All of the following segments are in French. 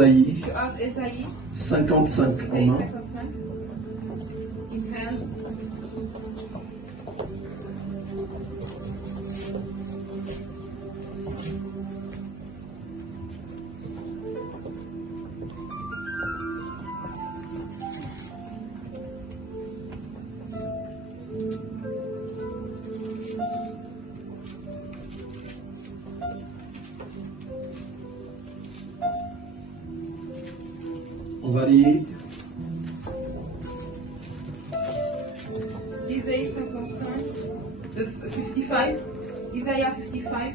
Ésaïe If you have Isaiah 55 en main. 55 in hand. On va lire Isaiah 55. Isaiah 55.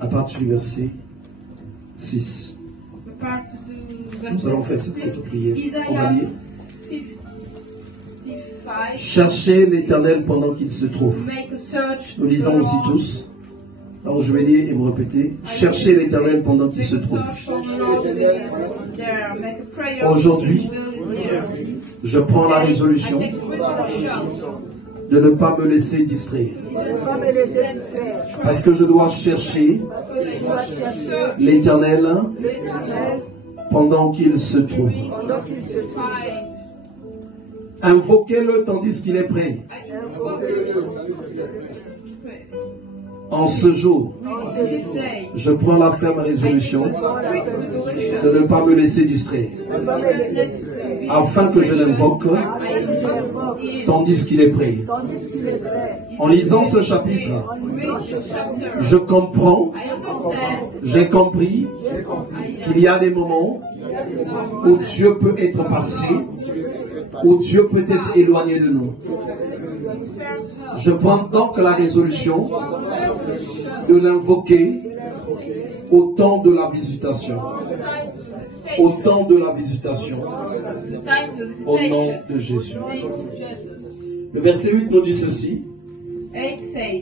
à partir du verset 6. Part to Nous allons faire cette petite prière. On va Isaiah lire. 55. Cherchez l'Éternel pendant qu'il se trouve. Make a search. Nous lisons aussi tous. Alors je vais lire et vous répétez. Cherchez l'Éternel pendant qu'il se trouve. Aujourd'hui, je prends la résolution de ne pas me laisser distraire. Parce que je dois chercher l'Éternel pendant qu'il se trouve. Invoquez-le tandis qu'il est prêt. En ce jour, je prends la ferme résolution de ne pas me laisser distraire, afin que je l'invoque tandis qu'il est prêt. En lisant ce chapitre, je comprends, j'ai compris qu'il y a des moments où Dieu peut être passé, où Dieu peut être éloigné de nous. Je prends donc la résolution de l'invoquer au temps de la visitation. Au temps de la visitation. Au nom de Jésus. Le verset 8 nous dit ceci.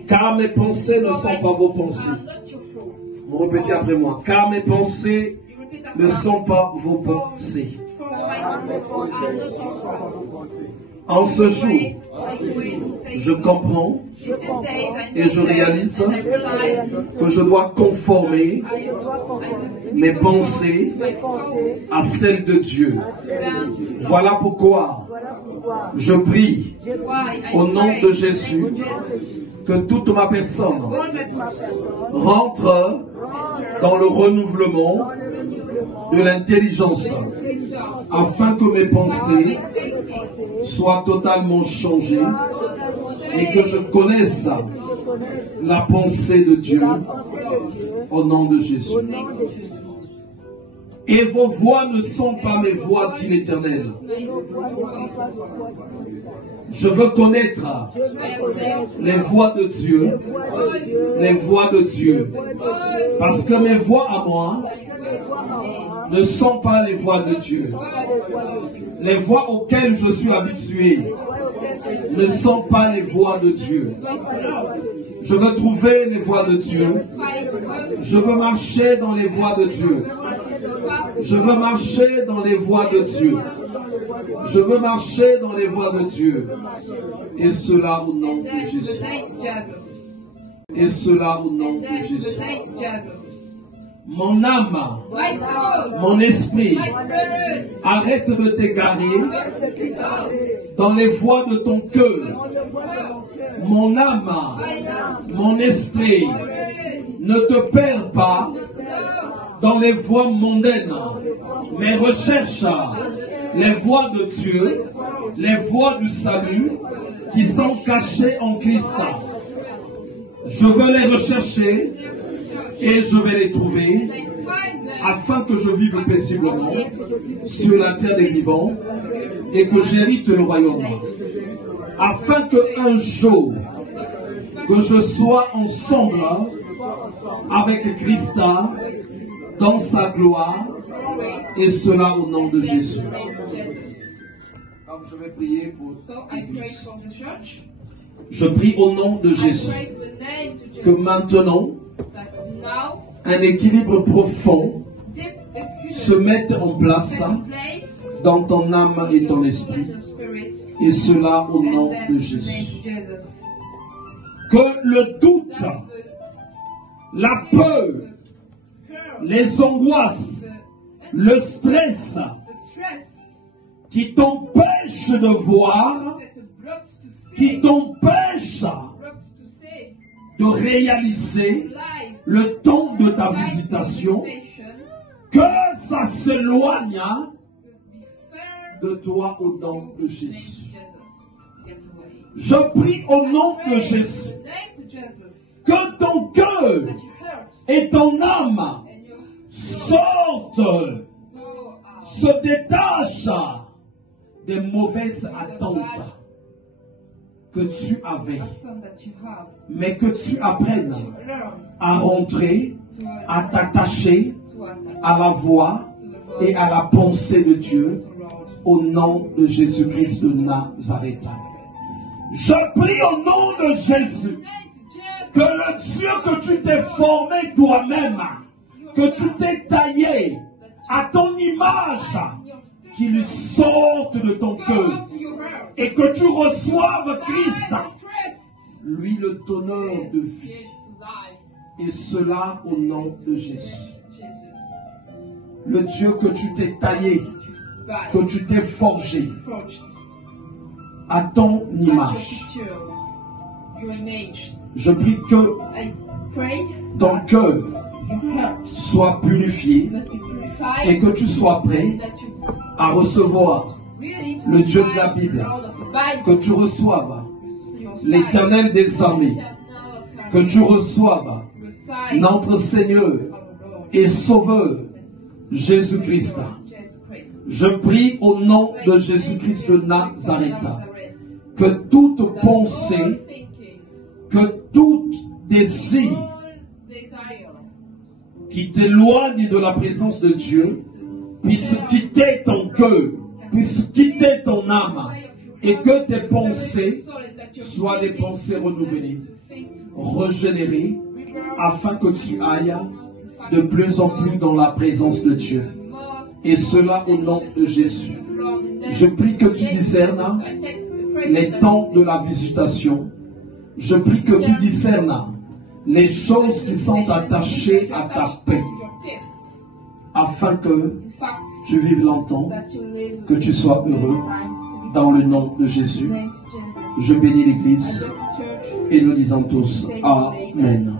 Car mes pensées ne sont pas vos pensées. Vous répétez après moi. Car mes pensées ne sont pas vos pensées. En ce jour, je comprends et je réalise que je dois conformer mes pensées à celles de Dieu. Voilà pourquoi je prie au nom de Jésus que toute ma personne rentre dans le renouvellement de l'intelligence afin que mes pensées soient totalement changées et que je connaisse la pensée de Dieu au nom de Jésus. Et vos voix ne sont pas mes voix, dit l'Éternel. Je veux connaître les voix de Dieu, les voix de Dieu, parce que mes voix à moi ne sont pas les voix de Dieu. Les voix auxquelles je suis habitué ne sont pas les voix de Dieu. Je veux trouver les voix de Dieu. Je veux marcher dans les voies de Dieu. Je veux marcher dans les voies de Dieu. Je veux marcher dans les voies de Dieu. Et cela au nom de Jésus. Et cela au nom de Jésus. Mon âme, mon esprit, arrête de t'égarer dans les voies de ton cœur. Mon âme, mon esprit, ne te perds pas dans les voies mondaines, mais recherche les voies de Dieu, les voies du salut qui sont cachées en Christ. Je veux les rechercher et je vais les trouver afin que je vive paisiblement sur la terre des vivants et que j'hérite le royaume. Afin qu'un jour, que je sois ensemble avec Christ dans sa gloire, et cela au nom de Jésus. Donc je vais prier pour l'Église. Je prie au nom de Jésus que maintenant un équilibre profond se mette en place dans ton âme et ton esprit, et cela au nom de Jésus. que le doute, la peur, les angoisses, le stress qui t'empêchent de voir, qui t'empêchent de réaliser le temps de ta visitation, que ça s'éloigne de toi au nom de Jésus. Je prie au nom de Jésus que ton cœur et ton âme sortent, se détachent des mauvaises attentes que tu avais, mais que tu apprennes à rentrer, à t'attacher à la voix et à la pensée de Dieu au nom de Jésus-Christ de Nazareth. Je prie au nom de Jésus que le Dieu que tu t'es formé toi-même, que tu t'es taillé à ton image, qu'il sorte de ton cœur et que tu reçoives Christ, lui le donneur de vie, et cela au nom de Jésus. Le Dieu que tu t'es taillé, que tu t'es forgé à ton image. Je prie que ton cœur soit purifié et que tu sois prêt à recevoir le Dieu de la Bible, que tu reçoives l'Éternel des armées, que tu reçoives notre Seigneur et Sauveur Jésus-Christ. Je prie au nom de Jésus-Christ de Nazareth que toute pensée, que tout désir qui t'éloigne de la présence de Dieu puisse quitter ton cœur, puisse quitter ton âme, et que tes pensées soient des pensées renouvelées, régénérées, afin que tu ailles de plus en plus dans la présence de Dieu. Et cela au nom de Jésus. Je prie que tu discernes les temps de la visitation. Je prie que tu discernes les choses qui sont attachées à ta paix, afin que tu vives longtemps, que tu sois heureux, dans le nom de Jésus. Je bénis l'Église et nous disons tous Amen.